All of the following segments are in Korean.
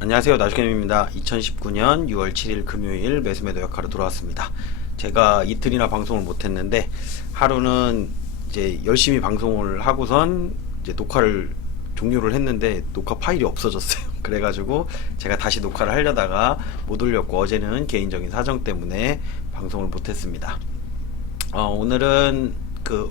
안녕하세요. 나주개념입니다. 2019년 6월 7일 금요일 매수매도 역할로 돌아왔습니다. 제가 이틀이나 방송을 못했는데 하루는 이제 열심히 방송을 하고선 이제 녹화를 종료를 했는데 녹화 파일이 없어졌어요. 그래가지고 제가 다시 녹화를 하려다가 못 올렸고 어제는 개인적인 사정 때문에 방송을 못했습니다. 오늘은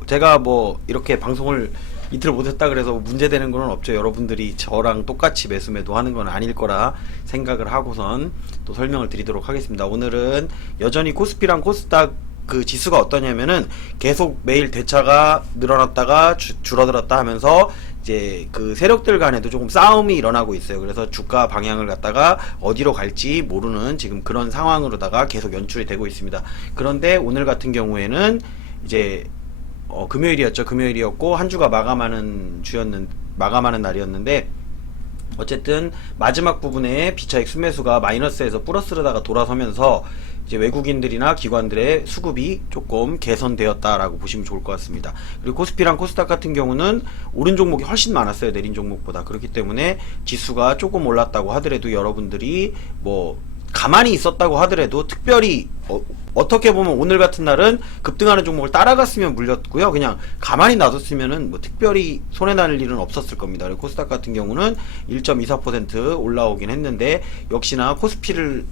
제가 뭐 이렇게 방송을 이틀 못했다 그래서 문제되는 건 없죠. 여러분들이 저랑 똑같이 매수매도 하는 건 아닐 거라 생각을 하고선 또 설명을 드리도록 하겠습니다. 오늘은 여전히 코스피랑 코스닥 그 지수가 어떠냐면은 계속 매일 대차가 늘어났다가 줄어들었다 하면서 이제 그 세력들 간에도 조금 싸움이 일어나고 있어요. 그래서 주가 방향을 갖다가 어디로 갈지 모르는 지금 그런 상황으로다가 계속 연출이 되고 있습니다. 그런데 오늘 같은 경우에는 이제 금요일이었죠. 금요일이었고 한 주가 마감하는 날이었는데 어쨌든 마지막 부분에 비차익 순매수가 마이너스에서 플러스로다가 돌아서면서 이제 외국인들이나 기관들의 수급이 조금 개선되었다라고 보시면 좋을 것 같습니다. 그리고 코스피랑 코스닥 같은 경우는 오른 종목이 훨씬 많았어요. 내린 종목보다. 그렇기 때문에 지수가 조금 올랐다고 하더라도 여러분들이 뭐 가만히 있었다고 하더라도 특별히 어떻게 보면 오늘 같은 날은 급등하는 종목을 따라갔으면 물렸고요. 그냥 가만히 놔뒀으면은 뭐 특별히 손해날 일은 없었을 겁니다. 그리고 코스닥 같은 경우는 1.24% 올라오긴 했는데 역시나 코스피를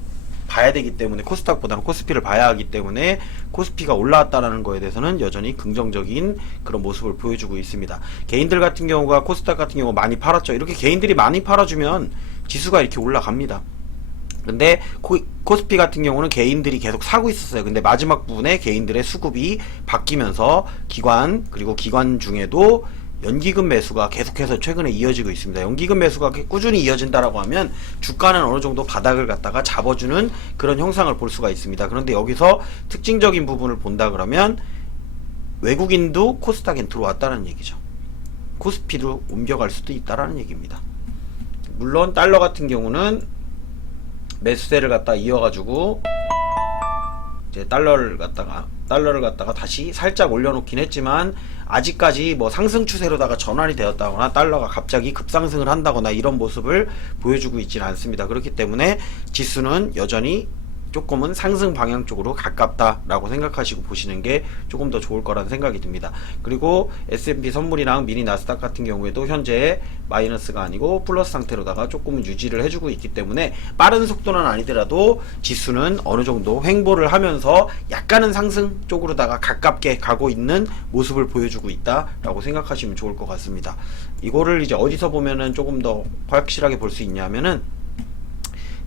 봐야 되기 때문에 코스닥보다는 코스피를 봐야 하기 때문에 코스피가 올라왔다라는 거에 대해서는 여전히 긍정적인 그런 모습을 보여주고 있습니다. 개인들 같은 경우가 코스닥 같은 경우 많이 팔았죠. 이렇게 개인들이 많이 팔아주면 지수가 이렇게 올라갑니다. 근데 코스피 같은 경우는 개인들이 계속 사고 있었어요. 근데 마지막 부분에 개인들의 수급이 바뀌면서 그리고 기관 중에도 연기금 매수가 계속해서 최근에 이어지고 있습니다. 연기금 매수가 꾸준히 이어진다라고 하면 주가는 어느 정도 바닥을 갖다가 잡아주는 그런 형상을 볼 수가 있습니다. 그런데 여기서 특징적인 부분을 본다 그러면 외국인도 코스닥에 들어왔다는 얘기죠. 코스피로 옮겨갈 수도 있다라는 얘기입니다. 물론 달러 같은 경우는 매수세를 갖다 이어가지고 이제 달러를 갖다가 다시 살짝 올려놓긴 했지만 아직까지 뭐 상승 추세로다가 전환이 되었다거나 달러가 갑자기 급상승을 한다거나 이런 모습을 보여주고 있지는 않습니다. 그렇기 때문에 지수는 여전히 조금은 상승 방향 쪽으로 가깝다라고 생각하시고 보시는 게 조금 더 좋을 거라는 생각이 듭니다. 그리고 S&P 선물이랑 미니 나스닥 같은 경우에도 현재 마이너스가 아니고 플러스 상태로다가 조금은 유지를 해주고 있기 때문에 빠른 속도는 아니더라도 지수는 어느 정도 횡보를 하면서 약간은 상승 쪽으로다가 가깝게 가고 있는 모습을 보여주고 있다라고 생각하시면 좋을 것 같습니다. 이거를 이제 어디서 보면은 조금 더 확실하게 볼 수 있냐면은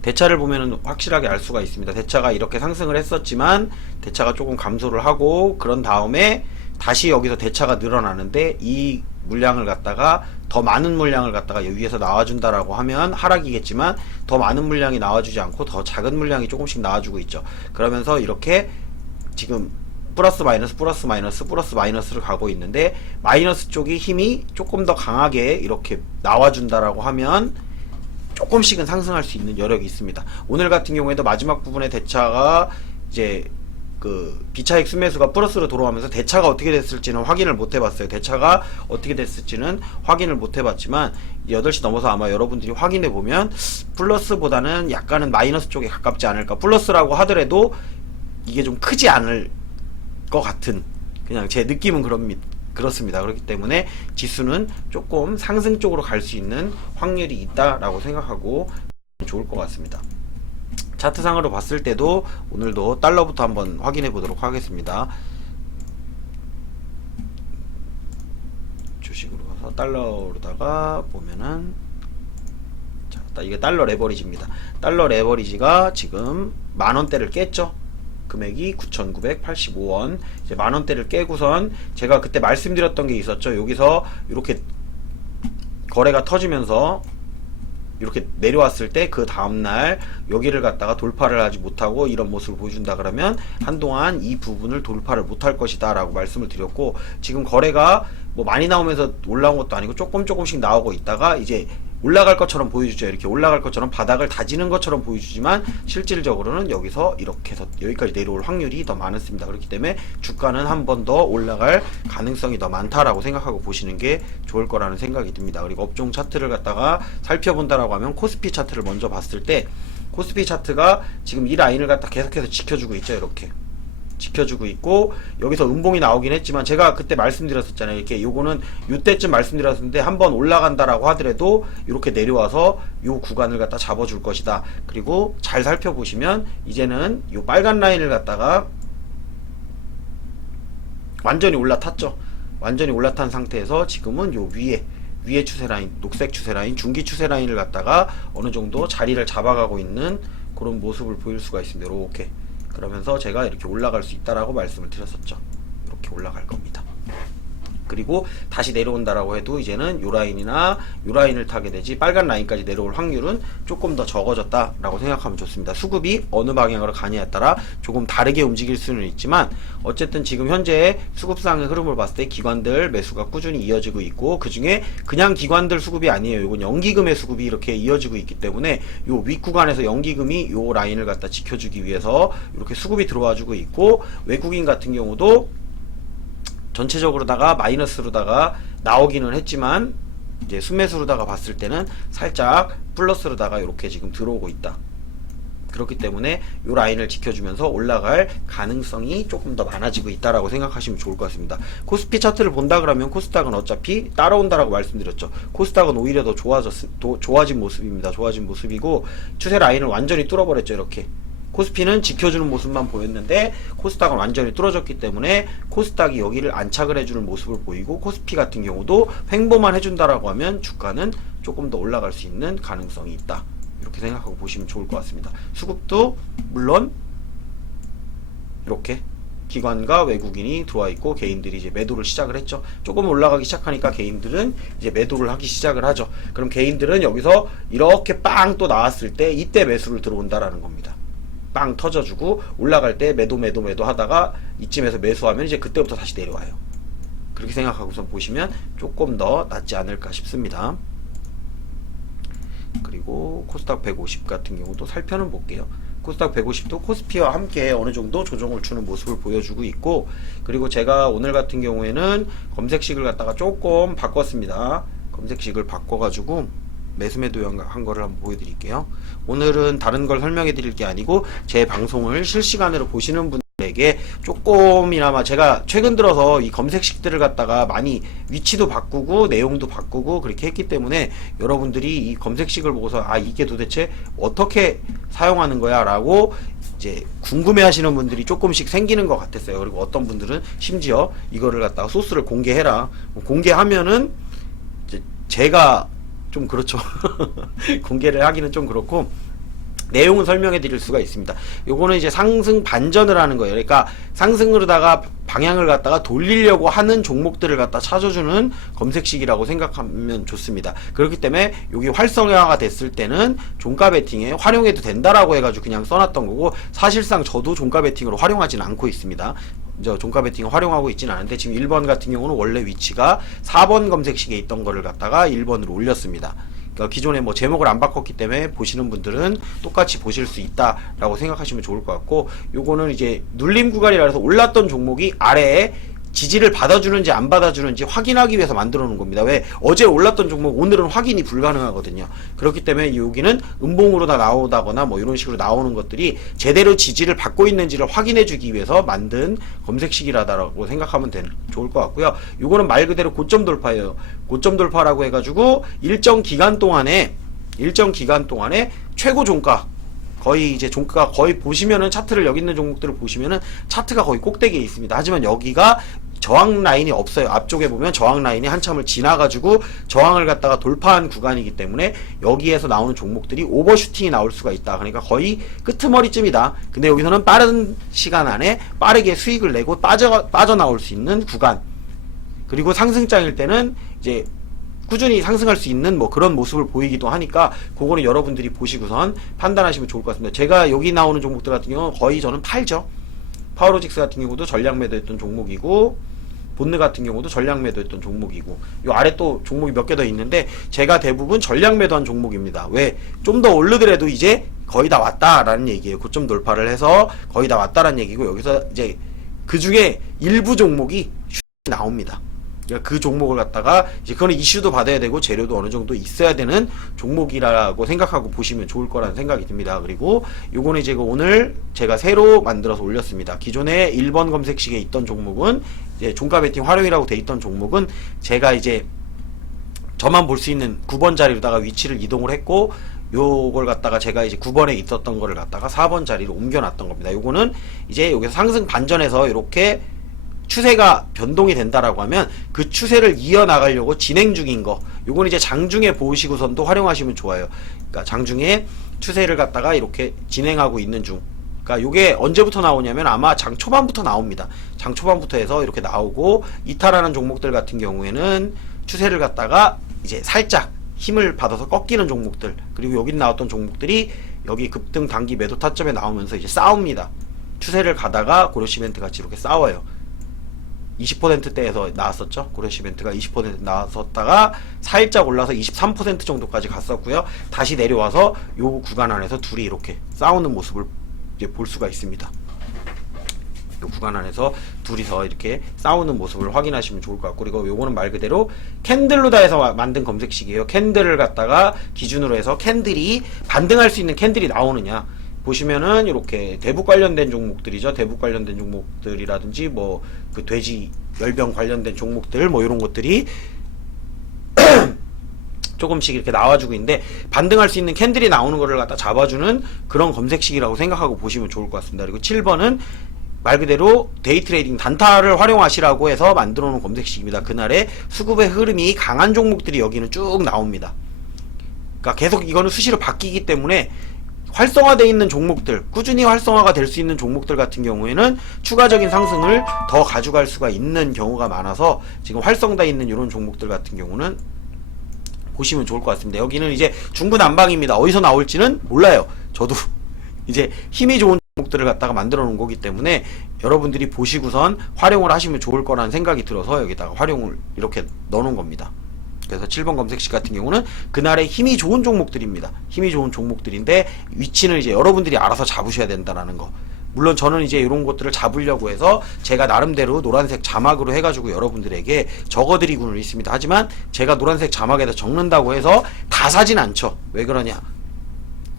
대차를 보면은 확실하게 알 수가 있습니다. 대차가 이렇게 상승을 했었지만 대차가 조금 감소를 하고 그런 다음에 다시 여기서 대차가 늘어나는데 이 물량을 갖다가 더 많은 물량을 갖다가 위에서 나와준다라고 하면 하락이겠지만 더 많은 물량이 나와주지 않고 더 작은 물량이 조금씩 나와주고 있죠. 그러면서 이렇게 지금 플러스 마이너스를 가고 있는데 마이너스 쪽이 힘이 조금 더 강하게 이렇게 나와준다라고 하면 조금씩은 상승할 수 있는 여력이 있습니다. 오늘 같은 경우에도 마지막 부분에 대차가 이제 비차익 순매수가 플러스로 돌아오면서 대차가 어떻게 됐을지는 확인을 못 해봤어요. 대차가 어떻게 됐을지는 확인을 못 해봤지만 8시 넘어서 아마 여러분들이 확인해 보면 플러스보다는 약간은 마이너스 쪽에 가깝지 않을까. 플러스라고 하더라도 이게 좀 크지 않을 것 같은 그냥 제 느낌은 그렇습니다. 그렇기 때문에 지수는 조금 상승 쪽으로 갈 수 있는 확률이 있다라고 생각하고 좋을 것 같습니다. 차트상으로 봤을 때도 오늘도 달러부터 한번 확인해 보도록 하겠습니다. 주식으로 가서 달러로다가 보면은 자, 이게 달러 레버리지입니다. 달러 레버리지가 지금 만원대를 깼죠. 금액이 9,985원. 이제 만원대를 깨고선 제가 그때 말씀드렸던 게 있었죠. 여기서 이렇게 거래가 터지면서 이렇게 내려왔을 때 그 다음날 여기를 갖다가 돌파를 하지 못하고 이런 모습을 보여준다 그러면 한동안 이 부분을 돌파를 못할 것이다 라고 말씀을 드렸고 지금 거래가 뭐 많이 나오면서 올라온 것도 아니고 조금씩 나오고 있다가 이제 올라갈 것처럼 보여주죠. 이렇게 올라갈 것처럼 바닥을 다지는 것처럼 보여주지만 실질적으로는 여기서 이렇게 해서 여기까지 내려올 확률이 더 많습니다. 그렇기 때문에 주가는 한 번 더 올라갈 가능성이 더 많다라고 생각하고 보시는 게 좋을 거라는 생각이 듭니다. 그리고 업종 차트를 갖다가 살펴본다라고 하면 코스피 차트를 먼저 봤을 때 코스피 차트가 지금 이 라인을 갖다 계속해서 지켜주고 있죠. 이렇게 지켜주고 있고 여기서 음봉이 나오긴 했지만 제가 그때 말씀드렸었잖아요. 이렇게 요거는 요때쯤 말씀드렸는데 한번 올라간다라고 하더라도 이렇게 내려와서 요 구간을 갖다 잡아줄 것이다. 그리고 잘 살펴보시면 이제는 요 빨간 라인을 갖다가 완전히 올라탔죠. 완전히 올라탄 상태에서 지금은 요 위에 추세 라인, 녹색 추세 라인, 중기 추세 라인을 갖다가 어느 정도 자리를 잡아가고 있는 그런 모습을 보일 수가 있습니다. 이렇게 그러면서 제가 이렇게 올라갈 수 있다라고 말씀을 드렸었죠. 이렇게 올라갈 겁니다. 그리고 다시 내려온다라고 해도 이제는 요 라인이나 요 라인을 타게 되지 빨간 라인까지 내려올 확률은 조금 더 적어졌다라고 생각하면 좋습니다. 수급이 어느 방향으로 가냐에 따라 조금 다르게 움직일 수는 있지만 어쨌든 지금 현재 수급상의 흐름을 봤을 때 기관들 매수가 꾸준히 이어지고 있고 그 중에 그냥 기관들 수급이 아니에요. 이건 연기금의 수급이 이렇게 이어지고 있기 때문에 요 윗구간에서 연기금이 요 라인을 갖다 지켜주기 위해서 이렇게 수급이 들어와주고 있고 외국인 같은 경우도 전체적으로다가 마이너스로다가 나오기는 했지만 이제 순매수로다가 봤을 때는 살짝 플러스로다가 이렇게 지금 들어오고 있다. 그렇기 때문에 이 라인을 지켜주면서 올라갈 가능성이 조금 더 많아지고 있다라고 생각하시면 좋을 것 같습니다. 코스피 차트를 본다 그러면 코스닥은 어차피 따라온다라고 말씀드렸죠. 코스닥은 오히려 더 좋아진 모습입니다. 좋아진 모습이고 추세 라인을 완전히 뚫어버렸죠. 이렇게. 코스피는 지켜주는 모습만 보였는데 코스닥은 완전히 뚫어졌기 때문에 코스닥이 여기를 안착을 해주는 모습을 보이고 코스피 같은 경우도 횡보만 해준다라고 하면 주가는 조금 더 올라갈 수 있는 가능성이 있다. 이렇게 생각하고 보시면 좋을 것 같습니다. 수급도 물론 이렇게 기관과 외국인이 들어와 있고 개인들이 이제 매도를 시작을 했죠. 조금 올라가기 시작하니까 개인들은 이제 매도를 하기 시작을 하죠. 그럼 개인들은 여기서 이렇게 빵 또 나왔을 때 이때 매수를 들어온다라는 겁니다. 빵 터져주고 올라갈 때 매도 하다가 이쯤에서 매수하면 이제 그때부터 다시 내려와요. 그렇게 생각하고선 보시면 조금 더 낫지 않을까 싶습니다. 그리고 코스닥 150 같은 경우도 살펴는 볼게요. 코스닥 150도 코스피와 함께 어느 정도 조정을 주는 모습을 보여주고 있고 그리고 제가 오늘 같은 경우에는 검색식을 갖다가 조금 바꿨습니다. 검색식을 바꿔가지고 매수매도 한 거를 한번 보여드릴게요. 오늘은 다른 걸 설명해 드릴 게 아니고 제 방송을 실시간으로 보시는 분들에게 조금이나마 제가 최근 들어서 이 검색식들을 갖다가 많이 위치도 바꾸고 내용도 바꾸고 그렇게 했기 때문에 여러분들이 이 검색식을 보고서 아 이게 도대체 어떻게 사용하는 거야 라고 이제 궁금해 하시는 분들이 조금씩 생기는 것 같았어요. 그리고 어떤 분들은 심지어 이거를 갖다가 소스를 공개해라. 공개하면은 이제 제가 좀 그렇죠. 공개를 하기는 좀 그렇고 내용은 설명해 드릴 수가 있습니다. 요거는 이제 상승 반전을 하는 거예요. 그러니까 상승으로다가 방향을 갖다가 돌리려고 하는 종목들을 갖다 찾아주는 검색식이라고 생각하면 좋습니다. 그렇기 때문에 여기 활성화가 됐을 때는 종가 베팅에 활용해도 된다라고 해가지고 그냥 써놨던 거고 사실상 저도 종가 베팅으로 활용하지는 않고 있습니다. 종가 베팅을 활용하고 있지는 않은데 지금 1번 같은 경우는 원래 위치가 4번 검색식에 있던 거를 갖다가 1번으로 올렸습니다. 그러니까 기존에 뭐 제목을 안 바꿨기 때문에 보시는 분들은 똑같이 보실 수 있다라고 생각하시면 좋을 것 같고 요거는 이제 눌림 구간이라 해서 올랐던 종목이 아래에 지지를 받아주는지 안 받아주는지 확인하기 위해서 만들어 놓은 겁니다. 왜? 어제 올랐던 종목 오늘은 확인이 불가능하거든요. 그렇기 때문에 여기는 음봉으로 다 나오다거나 뭐 이런 식으로 나오는 것들이 제대로 지지를 받고 있는지를 확인해 주기 위해서 만든 검색식이라고 생각하면 좋을 것 같고요. 요거는 말 그대로 고점 돌파예요. 고점 돌파라고 해가지고 일정 기간 동안에 최고 종가 거의 이제 종가가 거의 보시면은 차트를 여기 있는 종목들을 보시면은 차트가 거의 꼭대기에 있습니다. 하지만 여기가 저항 라인이 없어요. 앞쪽에 보면 저항 라인이 한참을 지나가지고 저항을 갖다가 돌파한 구간이기 때문에 여기에서 나오는 종목들이 오버슈팅이 나올 수가 있다. 그러니까 거의 끄트머리쯤이다. 근데 여기서는 빠른 시간 안에 빠르게 수익을 내고 빠져나올 수 있는 구간. 그리고 상승장일 때는 이제 꾸준히 상승할 수 있는 뭐 그런 모습을 보이기도 하니까 그거는 여러분들이 보시고선 판단하시면 좋을 것 같습니다. 제가 여기 나오는 종목들 같은 경우는 거의 저는 팔죠. 파워로직스 같은 경우도 전략 매도했던 종목이고 본느 같은 경우도 전량 매도했던 종목이고, 요 아래 또 종목이 몇 개 더 있는데 제가 대부분 전량 매도한 종목입니다. 왜? 좀 더 오르더라도 이제 거의 다 왔다라는 얘기예요. 고점 돌파를 해서 거의 다 왔다라는 얘기고, 여기서 이제 그 중에 일부 종목이 나옵니다. 그러니까 그 종목을 갖다가 이제 그거는 이슈도 받아야 되고 재료도 어느 정도 있어야 되는 종목이라고 생각하고 보시면 좋을 거라는 생각이 듭니다. 그리고 요거는 이제 오늘 제가 새로 만들어서 올렸습니다. 기존에 1번 검색식에 있던 종목은 이제 종가 베팅 활용이라고 돼 있던 종목은 제가 이제 저만 볼 수 있는 9번 자리로다가 위치를 이동을 했고, 요걸 갖다가 제가 이제 9번에 있었던 거를 갖다가 4번 자리로 옮겨놨던 겁니다. 요거는 이제 여기서 상승 반전해서 이렇게 추세가 변동이 된다라고 하면 그 추세를 이어나가려고 진행 중인 거, 요건 이제 장중에 보시고선도 활용하시면 좋아요. 그러니까 장중에 추세를 갖다가 이렇게 진행하고 있는 중, 그러니까 요게 언제부터 나오냐면 아마 장 초반부터 나옵니다. 장 초반부터 해서 이렇게 나오고, 이탈하는 종목들 같은 경우에는 추세를 갖다가 이제 살짝 힘을 받아서 꺾이는 종목들, 그리고 여기 나왔던 종목들이 여기 급등 단기 매도 타점에 나오면서 이제 싸웁니다. 추세를 가다가 고려시멘트 같이 이렇게 싸워요. 20%대에서 나왔었죠. 고려시멘트가 20% 나왔었다가 살짝 올라서 23% 정도까지 갔었고요. 다시 내려와서 요 구간 안에서 둘이 이렇게 싸우는 모습을 이제 볼 수가 있습니다. 요 구간 안에서 둘이서 이렇게 싸우는 모습을 확인하시면 좋을 것 같고, 그리고 요거는 말 그대로 캔들로 다 해서 만든 검색식이에요. 캔들을 갖다가 기준으로 해서 캔들이 반등할 수 있는 캔들이 나오느냐 보시면은 이렇게 대북 관련된 종목들이죠. 대북 관련된 종목들이라든지 뭐 그 돼지 열병 관련된 종목들 뭐 이런 것들이 조금씩 이렇게 나와주고 있는데, 반등할 수 있는 캔들이 나오는 거를 갖다 잡아주는 그런 검색식이라고 생각하고 보시면 좋을 것 같습니다. 그리고 7번은 말 그대로 데이 트레이딩 단타를 활용하시라고 해서 만들어 놓은 검색식입니다. 그날의 수급의 흐름이 강한 종목들이 여기는 쭉 나옵니다. 그러니까 계속 이거는 수시로 바뀌기 때문에 활성화되어 있는 종목들, 꾸준히 활성화가 될 수 있는 종목들 같은 경우에는 추가적인 상승을 더 가져갈 수가 있는 경우가 많아서, 지금 활성화되어 있는 이런 종목들 같은 경우는 보시면 좋을 것 같습니다. 여기는 이제 중구난방입니다. 어디서 나올지는 몰라요. 저도 이제 힘이 좋은 종목들을 갖다가 만들어 놓은 거기 때문에 여러분들이 보시고선 활용을 하시면 좋을 거라는 생각이 들어서 여기다가 활용을 이렇게 넣어 놓은 겁니다. 그래서 7번 검색식 같은 경우는 그날의 힘이 좋은 종목들입니다. 힘이 좋은 종목들인데 위치는 이제 여러분들이 알아서 잡으셔야 된다라는 거. 물론 저는 이제 이런 것들을 잡으려고 해서 제가 나름대로 노란색 자막으로 해가지고 여러분들에게 적어드리고는 있습니다. 하지만 제가 노란색 자막에다 적는다고 해서 다 사진 않죠. 왜 그러냐?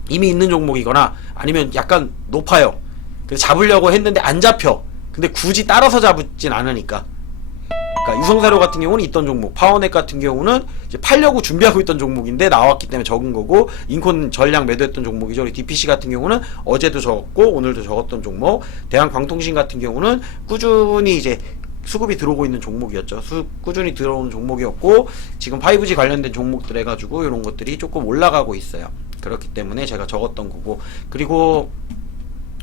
이미 있는 종목이거나 아니면 약간 높아요. 그래서 잡으려고 했는데 안 잡혀. 근데 굳이 따라서 잡진 않으니까. 그러니까 유성사료 같은 경우는 있던 종목, 파워넷 같은 경우는 이제 팔려고 준비하고 있던 종목인데 나왔기 때문에 적은 거고, 인콘 전량 매도했던 종목이죠. 우리 DPC 같은 경우는 어제도 적었고 오늘도 적었던 종목, 대한광통신 같은 경우는 꾸준히 이제 수급이 들어오고 있는 종목이었죠. 꾸준히 들어오는 종목이었고, 지금 5G 관련된 종목들 해가지고 이런 것들이 조금 올라가고 있어요. 그렇기 때문에 제가 적었던 거고, 그리고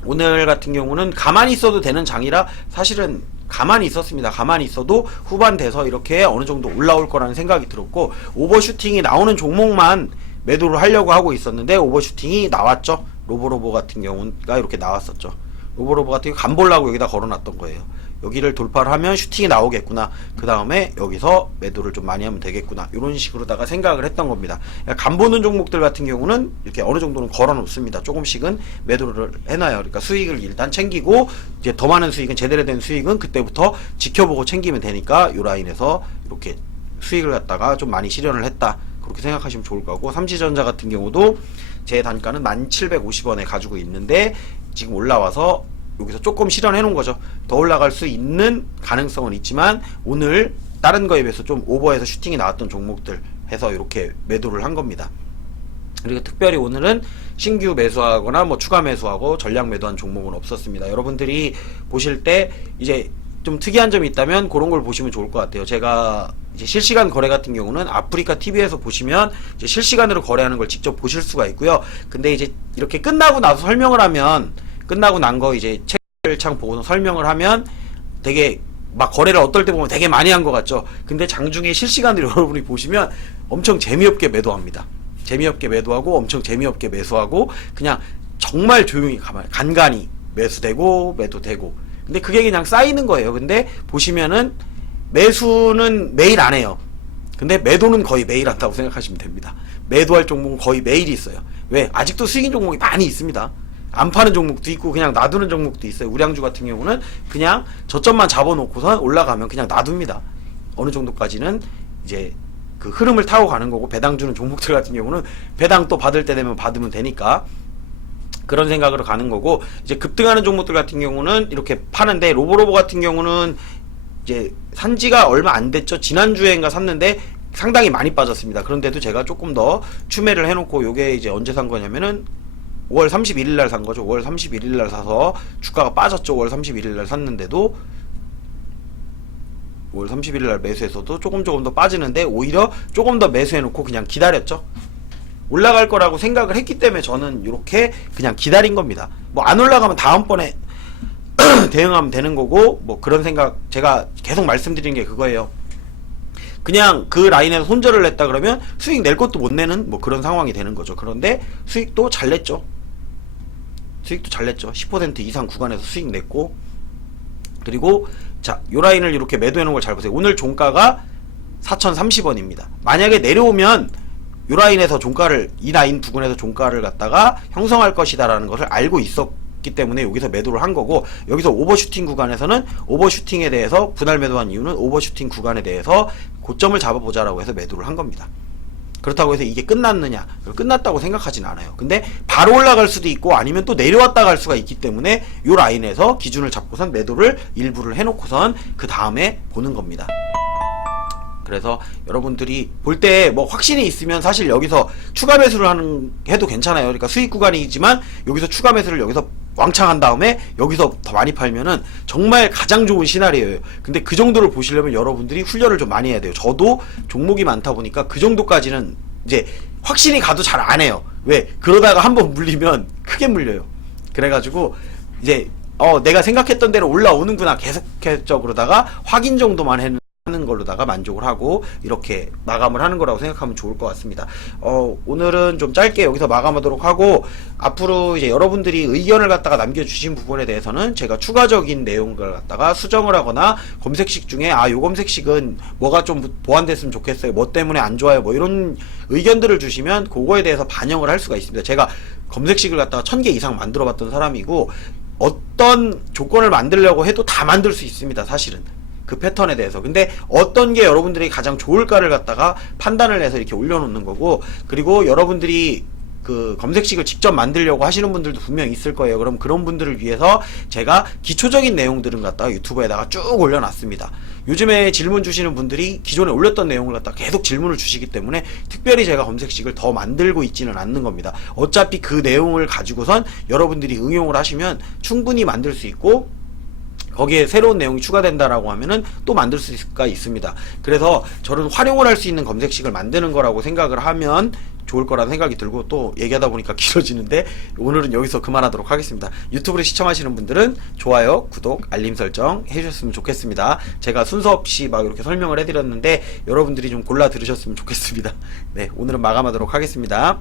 오늘 같은 경우는 가만히 있어도 되는 장이라 사실은 가만히 있었습니다. 가만히 있어도 후반 돼서 이렇게 어느 정도 올라올 거라는 생각이 들었고, 오버슈팅이 나오는 종목만 매도를 하려고 하고 있었는데 오버슈팅이 나왔죠. 로보로보 같은 경우가 이렇게 나왔었죠. 로보로보 같은 경우 간보려고 여기다 걸어놨던 거예요. 여기를 돌파를 하면 슈팅이 나오겠구나, 그 다음에 여기서 매도를 좀 많이 하면 되겠구나, 이런 식으로다가 생각을 했던 겁니다. 간 보는 종목들 같은 경우는 이렇게 어느 정도는 걸어 놓습니다. 조금씩은 매도를 해놔요. 그러니까 수익을 일단 챙기고, 이제 더 많은 수익은, 제대로 된 수익은 그때부터 지켜보고 챙기면 되니까 이 라인에서 이렇게 수익을 갖다가 좀 많이 실현을 했다, 그렇게 생각하시면 좋을 거고, 삼지전자 같은 경우도 제 단가는 1750원에 가지고 있는데 지금 올라와서 여기서 조금 실현해 놓은 거죠. 더 올라갈 수 있는 가능성은 있지만 오늘 다른 거에 비해서 좀 오버해서 슈팅이 나왔던 종목들 해서 이렇게 매도를 한 겁니다. 그리고 특별히 오늘은 신규 매수하거나 뭐 추가 매수하고 전량 매도한 종목은 없었습니다. 여러분들이 보실 때 이제 좀 특이한 점이 있다면 그런 걸 보시면 좋을 것 같아요. 제가 이제 실시간 거래 같은 경우는 아프리카 TV에서 보시면 이제 실시간으로 거래하는 걸 직접 보실 수가 있고요. 근데 이제 이렇게 끝나고 나서 설명을 하면, 끝나고 난 거 이제 책을창 보고서 설명을 하면 되게 막 거래를 어떨 때 보면 되게 많이 한 것 같죠. 근데 장중에 실시간으로 여러분이 보시면 엄청 재미없게 매도합니다. 재미없게 매도하고 엄청 재미없게 매수하고, 그냥 정말 조용히 간간히 매수되고 매도되고, 근데 그게 그냥 쌓이는 거예요. 근데 보시면은 매수는 매일 안 해요. 근데 매도는 거의 매일 한다고 생각하시면 됩니다. 매도할 종목은 거의 매일 있어요. 왜? 아직도 수익인 종목이 많이 있습니다. 안 파는 종목도 있고 그냥 놔두는 종목도 있어요. 우량주 같은 경우는 그냥 저점만 잡아놓고선 올라가면 그냥 놔둡니다. 어느 정도까지는 이제 그 흐름을 타고 가는 거고, 배당 주는 종목들 같은 경우는 배당 또 받을 때 되면 받으면 되니까 그런 생각으로 가는 거고, 이제 급등하는 종목들 같은 경우는 이렇게 파는데, 로보로보 같은 경우는 이제 산지가 얼마 안 됐죠. 지난주에인가 샀는데 상당히 많이 빠졌습니다. 그런데도 제가 조금 더 추매를 해놓고, 요게 이제 언제 산 거냐면은 5월 31일 날 산 거죠. 5월 31일 날 사서 주가가 빠졌죠. 5월 31일 날 샀는데도 5월 31일 날 매수해서도 조금 더 빠지는데, 오히려 조금 더 매수해놓고 그냥 기다렸죠. 올라갈 거라고 생각을 했기 때문에 저는 이렇게 그냥 기다린 겁니다. 뭐 안 올라가면 다음번에 대응하면 되는 거고, 뭐 그런 생각, 제가 계속 말씀드리는 게 그거예요. 그냥 그 라인에서 손절을 냈다 그러면 수익 낼 것도 못 내는 뭐 그런 상황이 되는 거죠. 그런데 수익도 잘 냈죠. 10% 이상 구간에서 수익 냈고, 그리고 자, 요 라인을 이렇게 매도해 놓은 걸 잘 보세요. 오늘 종가가 4,030원입니다. 만약에 내려오면 요 라인에서 종가를, 이 라인 부근에서 종가를 갖다가 형성할 것이다라는 것을 알고 있었기 때문에 여기서 매도를 한 거고, 여기서 오버슈팅 구간에서는 오버슈팅에 대해서 분할 매도한 이유는 오버슈팅 구간에 대해서 고점을 잡아보자라고 해서 매도를 한 겁니다. 그렇다고 해서 이게 끝났느냐? 끝났다고 생각하진 않아요. 근데 바로 올라갈 수도 있고 아니면 또 내려왔다 갈 수가 있기 때문에 요 라인에서 기준을 잡고선 매도를 일부를 해놓고선 그 다음에 보는 겁니다. 그래서 여러분들이 볼 때 뭐 확신이 있으면 사실 여기서 추가 매수를 해도 괜찮아요. 그러니까 수익 구간이지만 여기서 추가 매수를 여기서 왕창 한 다음에 여기서 더 많이 팔면은 정말 가장 좋은 시나리오예요. 근데 그 정도를 보시려면 여러분들이 훈련을 좀 많이 해야 돼요. 저도 종목이 많다 보니까 그 정도까지는 이제 확신이 가도 잘 안 해요. 왜? 그러다가 한번 물리면 크게 물려요. 그래가지고 이제 내가 생각했던 대로 올라오는구나 계속해서 그러다가 확인 정도만 하는 걸로다가 만족을 하고 이렇게 마감을 하는 거라고 생각하면 좋을 것 같습니다. 오늘은 좀 짧게 여기서 마감하도록 하고, 앞으로 이제 여러분들이 의견을 갖다가 남겨주신 부분에 대해서는 제가 추가적인 내용을 갖다가 수정을 하거나, 검색식 중에 요 검색식은 뭐가 좀 보완됐으면 좋겠어요, 뭐 때문에 안 좋아요, 뭐 이런 의견들을 주시면 그거에 대해서 반영을 할 수가 있습니다. 제가 검색식을 갖다가 1000개 이상 만들어 봤던 사람이고, 어떤 조건을 만들려고 해도 다 만들 수 있습니다, 사실은. 그 패턴에 대해서. 근데 어떤 게 여러분들이 가장 좋을까를 갖다가 판단을 해서 이렇게 올려놓는 거고, 그리고 여러분들이 그 검색식을 직접 만들려고 하시는 분들도 분명히 있을 거예요. 그럼 그런 분들을 위해서 제가 기초적인 내용들은 갖다가 유튜브에다가 쭉 올려놨습니다. 요즘에 질문 주시는 분들이 기존에 올렸던 내용을 갖다가 계속 질문을 주시기 때문에 특별히 제가 검색식을 더 만들고 있지는 않는 겁니다. 어차피 그 내용을 가지고선 여러분들이 응용을 하시면 충분히 만들 수 있고, 거기에 새로운 내용이 추가된다라고 하면은 또 만들 수가 있습니다. 그래서 저는 활용을 할 수 있는 검색식을 만드는 거라고 생각을 하면 좋을 거라는 생각이 들고, 또 얘기하다 보니까 길어지는데 오늘은 여기서 그만하도록 하겠습니다. 유튜브를 시청하시는 분들은 좋아요, 구독, 알림 설정 해주셨으면 좋겠습니다. 제가 순서 없이 막 이렇게 설명을 해드렸는데 여러분들이 좀 골라 들으셨으면 좋겠습니다. 네, 오늘은 마감하도록 하겠습니다.